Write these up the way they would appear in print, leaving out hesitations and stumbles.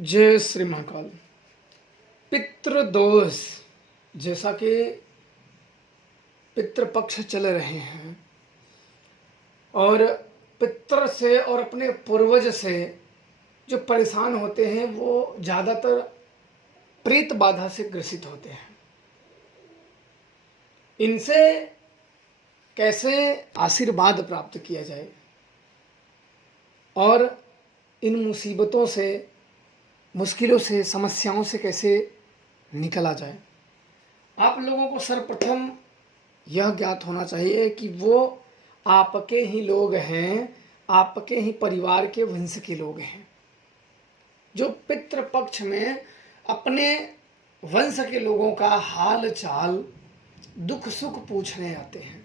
जय श्री महाकाल। पितृदोष, जैसा कि पितृपक्ष चल रहे हैं और पितर से और अपने पूर्वज से जो परेशान होते हैं वो ज़्यादातर प्रेत बाधा से ग्रसित होते हैं। इनसे कैसे आशीर्वाद प्राप्त किया जाए और इन मुसीबतों से, मुश्किलों से, समस्याओं से कैसे निकला जाए, आप लोगों को सर्वप्रथम यह ज्ञात होना चाहिए कि वो आपके ही लोग हैं, आपके ही परिवार के वंश के लोग हैं, जो पितृपक्ष में अपने वंश के लोगों का हाल चाल, दुख सुख पूछने आते हैं,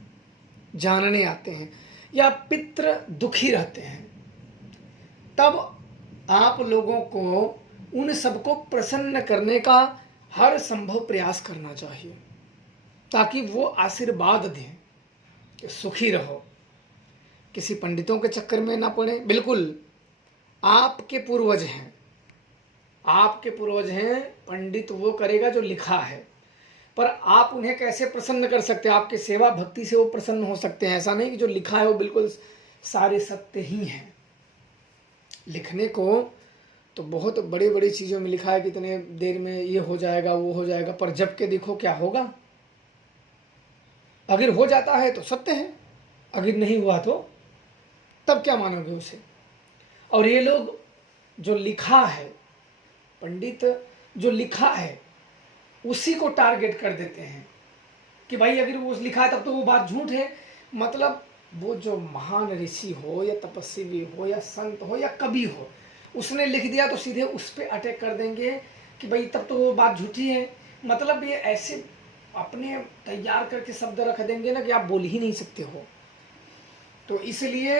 जानने आते हैं, या पितृ दुखी रहते हैं। तब आप लोगों को उन सबको प्रसन्न करने का हर संभव प्रयास करना चाहिए ताकि वो आशीर्वाद दें कि सुखी रहो, किसी पंडितों के चक्कर में ना पड़े। बिल्कुल आपके पूर्वज हैं, आपके पूर्वज हैं, पंडित वो करेगा जो लिखा है, पर आप उन्हें कैसे प्रसन्न कर सकते हैं? आपके सेवा भक्ति से वो प्रसन्न हो सकते हैं। ऐसा नहीं कि जो लिखा है वो बिल्कुल सारे सत्य ही हैं। लिखने को तो बहुत बड़ी बड़ी चीज़ों में लिखा है कि इतने देर में ये हो जाएगा, वो हो जाएगा, पर जब के देखो क्या होगा। अगर हो जाता है तो सत्य है, अगर नहीं हुआ तो तब क्या मानोगे उसे? और ये लोग जो लिखा है, पंडित जो लिखा है उसी को टारगेट कर देते हैं कि भाई अगर वो लिखा है तब तो वो बात झूठ है। मतलब वो जो महान ऋषि हो या तपस्वी हो या संत हो या कवि हो, उसने लिख दिया तो सीधे उस पर अटैक कर देंगे कि भाई तब तो वो बात झूठी है। मतलब ये ऐसे अपने तैयार करके शब्द रख देंगे ना कि आप बोल ही नहीं सकते हो। तो इसलिए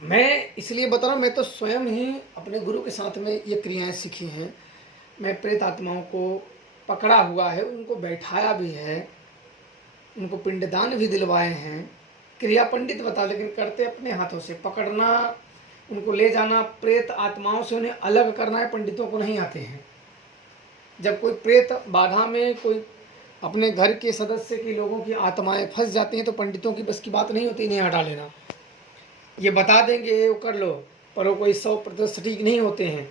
मैं बता रहा हूँ, मैं तो स्वयं ही अपने गुरु के साथ में ये क्रियाएं सीखी हैं। मैं प्रेत आत्माओं को पकड़ा हुआ है, उनको बैठाया भी है, उनको पिंडदान भी दिलवाए हैं। क्रिया पंडित बता, लेकिन करते अपने हाथों से। पकड़ना, उनको ले जाना, प्रेत आत्माओं से उन्हें अलग करना है, पंडितों को नहीं आते हैं। जब कोई प्रेत बाधा में, कोई अपने घर के सदस्य की लोगों की आत्माएं फंस जाती हैं तो पंडितों की बस की बात नहीं होती इन्हें हटा लेना। ये बता देंगे वो कर लो, पर वो कोई 100% सटीक नहीं होते हैं,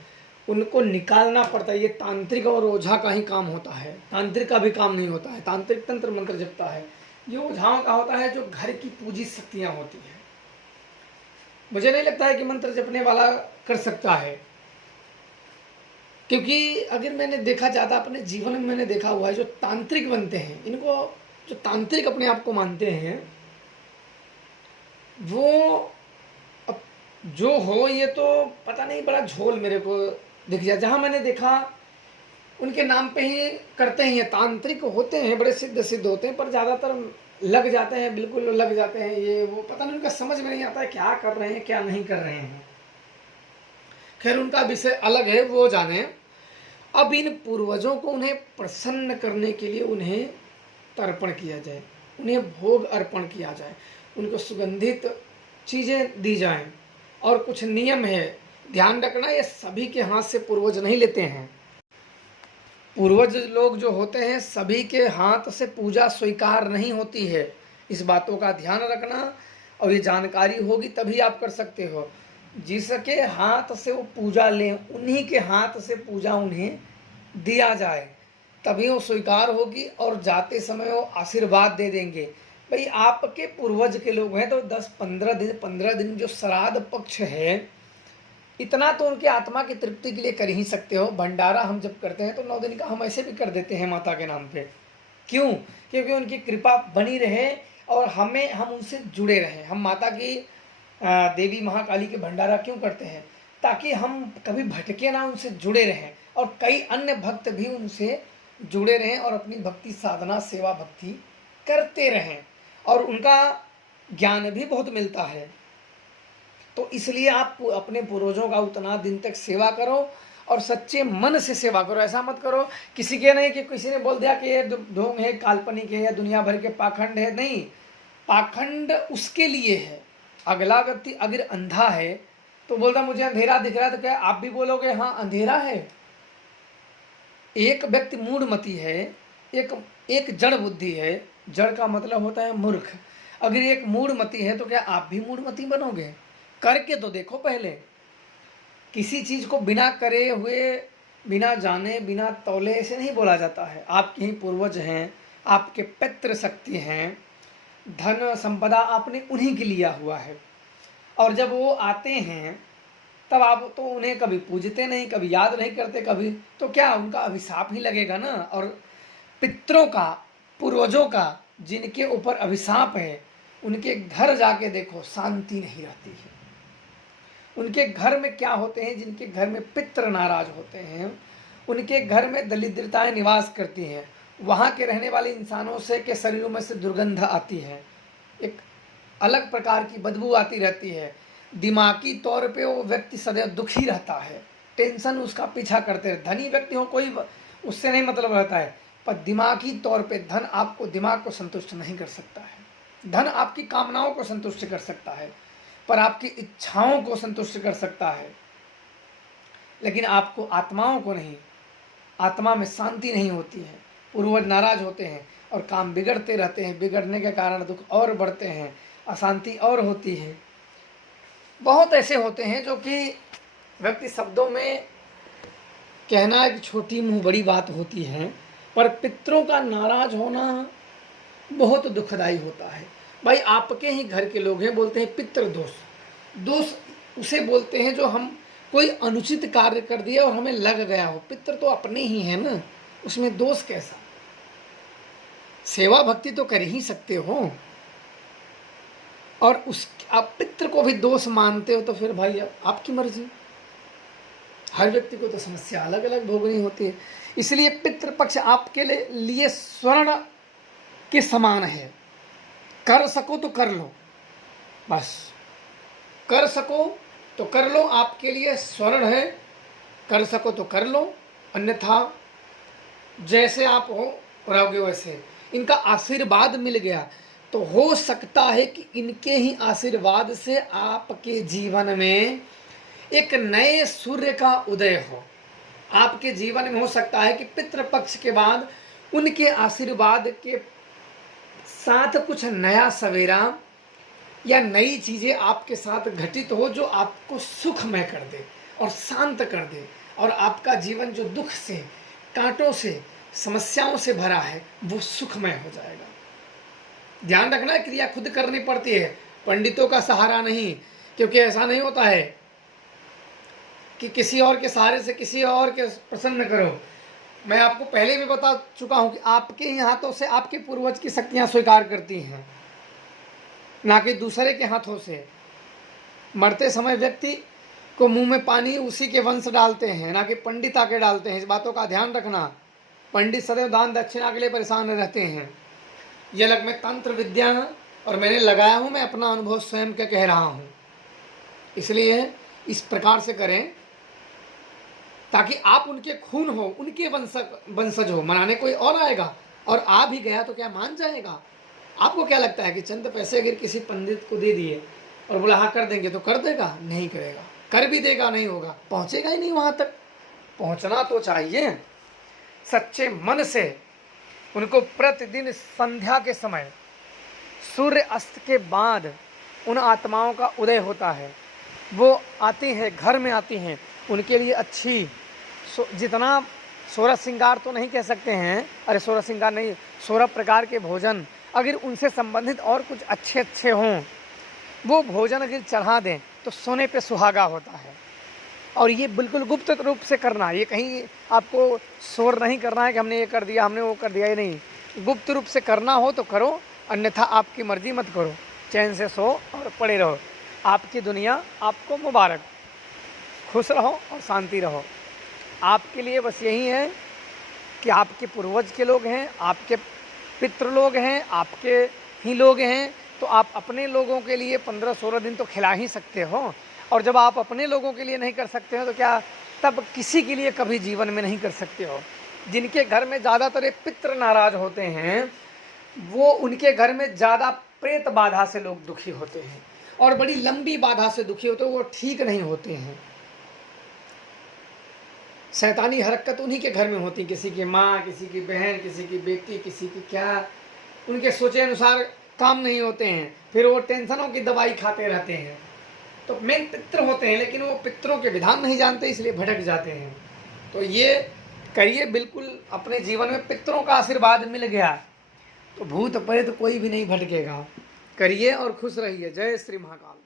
उनको निकालना पड़ता है। ये तांत्रिक और ओझा का ही काम होता है, तांत्रिक का भी काम नहीं होता है। तांत्रिक तंत्र मंत्र जपता है, ये ओझाओं का होता है जो घर की पूजित शक्तियाँ होती हैं। मुझे नहीं लगता है कि मंत्र जपने वाला कर सकता है, क्योंकि अगर मैंने देखा, ज़्यादा अपने जीवन में मैंने देखा हुआ है, जो तांत्रिक बनते हैं, इनको जो तांत्रिक अपने आप को मानते हैं, वो जो हो ये तो पता नहीं, बड़ा झोल मेरे को दिख जाए। जहाँ मैंने देखा उनके नाम पे ही करते ही हैं, तांत्रिक होते हैं, बड़े सिद्ध होते हैं, पर ज़्यादातर लग जाते हैं, बिल्कुल लग जाते हैं। ये वो पता नहीं, उनका समझ में नहीं आता है क्या कर रहे हैं क्या नहीं कर रहे हैं। खैर उनका विषय अलग है, वो जाने। अब इन पूर्वजों को उन्हें प्रसन्न करने के लिए उन्हें तर्पण किया जाए, उन्हें भोग अर्पण किया जाए, उनको सुगंधित चीज़ें दी जाएं। और कुछ नियम है, ध्यान रखना, ये सभी के हाथ से पूर्वज नहीं लेते हैं। पूर्वज लोग जो होते हैं सभी के हाथ से पूजा स्वीकार नहीं होती है। इस बातों का ध्यान रखना, और ये जानकारी होगी तभी आप कर सकते हो। जिसके हाथ से वो पूजा लें, उन्हीं के हाथ से पूजा उन्हें दिया जाए, तभी वो स्वीकार होगी। और जाते समय वो आशीर्वाद दे देंगे। भाई आपके पूर्वज के लोग हैं तो 10-15 दिन जो श्राद्ध पक्ष है, इतना तो उनकी आत्मा की तृप्ति के लिए कर ही सकते हो। भंडारा हम जब करते हैं तो 9 दिन का हम ऐसे भी कर देते हैं माता के नाम पे। क्यों? क्योंकि उनकी कृपा बनी रहे और हम उनसे जुड़े रहें। हम माता की देवी महाकाली के भंडारा क्यों करते हैं? ताकि हम कभी भटके ना, उनसे जुड़े रहें, और कई अन्य भक्त भी उनसे जुड़े रहें और अपनी भक्ति साधना सेवा भक्ति करते रहें, और उनका ज्ञान भी बहुत मिलता है। तो इसलिए आप अपने पूर्वजों का उतना दिन तक सेवा करो और सच्चे मन से सेवा करो। ऐसा मत करो किसी के नहीं कि किसी ने बोल दिया कि ये ढोंग है, काल्पनिक है, या दुनिया भर के पाखंड है। नहीं, पाखंड उसके लिए है। अगला व्यक्ति अगर अंधा है तो बोलता मुझे अंधेरा दिख रहा है, तो क्या आप भी बोलोगे हाँ अंधेरा है? एक व्यक्ति मूढ़मती है, एक एक जड़ बुद्धि है। जड़ का मतलब होता है मूर्ख। अगर एक मूढ़मती है तो क्या आप भी मूढ़मती बनोगे? करके तो देखो पहले। किसी चीज को बिना करे हुए, बिना जाने, बिना तौले ऐसे नहीं बोला जाता है। आपके ही पूर्वज हैं, आपके पितृ शक्ति हैं, धन संपदा आपने उन्हीं के लिया हुआ है। और जब वो आते हैं तब आप तो उन्हें कभी पूजते नहीं, कभी याद नहीं करते, कभी तो क्या उनका अभिशाप ही लगेगा ना। और पितरों का, पूर्वजों का जिनके ऊपर अभिशाप है, उनके घर जाके देखो शांति नहीं रहती है। उनके घर में क्या होते हैं? जिनके घर में पितृ नाराज होते हैं, उनके घर में दरिद्रताएं निवास करती हैं। वहाँ के रहने वाले इंसानों से के शरीरों में से दुर्गंध आती है, एक अलग प्रकार की बदबू आती रहती है। दिमागी तौर पे वो व्यक्ति सदैव दुखी रहता है, टेंशन उसका पीछा करते हैं। धनी व्यक्ति हो कोई उससे नहीं मतलब रहता है, पर दिमागी तौर पे धन आपको, दिमाग को संतुष्ट नहीं कर सकता है। धन आपकी कामनाओं को संतुष्ट कर सकता है, पर आपकी इच्छाओं को संतुष्ट कर सकता है, लेकिन आपको आत्माओं को नहीं। आत्मा में शांति नहीं होती है। पूर्वज नाराज होते हैं और काम बिगड़ते रहते हैं। बिगड़ने के कारण दुख और बढ़ते हैं, अशांति और होती है। बहुत ऐसे होते हैं जो कि व्यक्ति शब्दों में कहना एक छोटी मुँह बड़ी बात होती है, पर पितरों का नाराज होना बहुत दुखदाई होता है। भाई आपके ही घर के लोग हैं, बोलते हैं पितृ दोष। दोष उसे बोलते हैं जो हम कोई अनुचित कार्य कर दिया और हमें लग गया हो। पितृ तो अपने ही है ना, उसमें दोष कैसा? सेवा भक्ति तो कर ही सकते हो, और उस आप पितृ को भी दोष मानते हो तो फिर भाई आपकी मर्जी। हर व्यक्ति को तो समस्या अलग अलग भोगनी होती है। इसलिए पितृपक्ष आपके लिए स्वर्ण के समान है। कर सको तो कर लो, बस कर सको तो कर लो, आपके लिए स्वर्ण है। कर सको तो कर लो, अन्यथा जैसे आप हो रहोगे वैसे। इनका आशीर्वाद मिल गया तो हो सकता है कि इनके ही आशीर्वाद से आपके जीवन में एक नए सूर्य का उदय हो। आपके जीवन में हो सकता है कि पितृपक्ष के बाद उनके आशीर्वाद के साथ कुछ नया सवेरा या नई चीज़ें आपके साथ घटित हो, जो आपको सुखमय कर दे और शांत कर दे, और आपका जीवन जो दुख से, कांटों से, समस्याओं से भरा है, वो सुखमय हो जाएगा। ध्यान रखना, क्रिया खुद करनी पड़ती है, पंडितों का सहारा नहीं। क्योंकि ऐसा नहीं होता है कि किसी और के सहारे से किसी और के प्रसन्न करो। मैं आपको पहले भी बता चुका हूं कि आपके ही हाथों से आपके पूर्वज की शक्तियां स्वीकार करती हैं, ना कि दूसरे के हाथों से। मरते समय व्यक्ति को मुंह में पानी उसी के वंश डालते हैं, ना कि पंडित आके डालते हैं। इस बातों का ध्यान रखना। पंडित सदैव दान दक्षिणा के लिए परेशान रहते हैं। यह लग में तंत्र विद्या है और मैंने लगाया हूँ, मैं अपना अनुभव स्वयं का कह रहा हूँ। इसलिए इस प्रकार से करें ताकि आप उनके खून हो, उनके वंशज हो। मनाने कोई और आएगा, और आ भी गया तो क्या मान जाएगा? आपको क्या लगता है कि चंद पैसे अगर किसी पंडित को दे दिए और बोला हाँ कर देंगे, तो कर देगा? नहीं करेगा। कर भी देगा, नहीं होगा, पहुँचेगा ही नहीं वहाँ तक। पहुँचना तो चाहिए सच्चे मन से। उनको प्रतिदिन संध्या के समय, सूर्य अस्त के बाद उन आत्माओं का उदय होता है। वो आती हैं, घर में आती हैं, उनके लिए अच्छी जितना 16 श्रृंगार तो नहीं कह सकते हैं, अरे 16 श्रृंगार नहीं, 16 प्रकार के भोजन अगर उनसे संबंधित और कुछ अच्छे अच्छे हों, वो भोजन अगर चढ़ा दें तो सोने पे सुहागा होता है। और ये बिल्कुल गुप्त रूप से करना, ये कहीं आपको शोर नहीं करना है कि हमने ये कर दिया, हमने वो कर दिया, ये नहीं। गुप्त रूप से करना हो तो करो, अन्यथा आपकी मर्जी मत करो। चैन से सो और पड़े रहो। आपकी दुनिया आपको मुबारक। खुश रहो और शांति रहो। आपके लिए बस यही है कि आपके पूर्वज के लोग हैं, आपके पितृ लोग हैं, आपके ही लोग हैं, तो आप अपने लोगों के लिए 15-16 दिन तो खिला ही सकते हो। और जब आप अपने लोगों के लिए नहीं कर सकते हो तो क्या तब किसी के लिए कभी जीवन में नहीं कर सकते हो। जिनके घर में ज़्यादातर पितृ नाराज होते हैं, वो उनके घर में ज़्यादा प्रेत बाधा से लोग दुखी होते हैं। और बड़ी लंबी बाधा से दुखी होते हैं, वो ठीक नहीं होते हैं। शैतानी हरकत उन्हीं के घर में होती, किसी की माँ, किसी की बहन, किसी की बेटी, किसी की क्या, उनके सोचे अनुसार काम नहीं होते हैं, फिर वो टेंशनों की दवाई खाते रहते हैं। तो मेन पितृ होते हैं, लेकिन वो पितरों के विधान नहीं जानते, इसलिए भटक जाते हैं। तो ये करिए, बिल्कुल अपने जीवन में पितरों का आशीर्वाद मिल गया तो भूत प्रेत कोई भी नहीं भटकेगा। करिए और खुश रहिए। जय श्री महाकाल।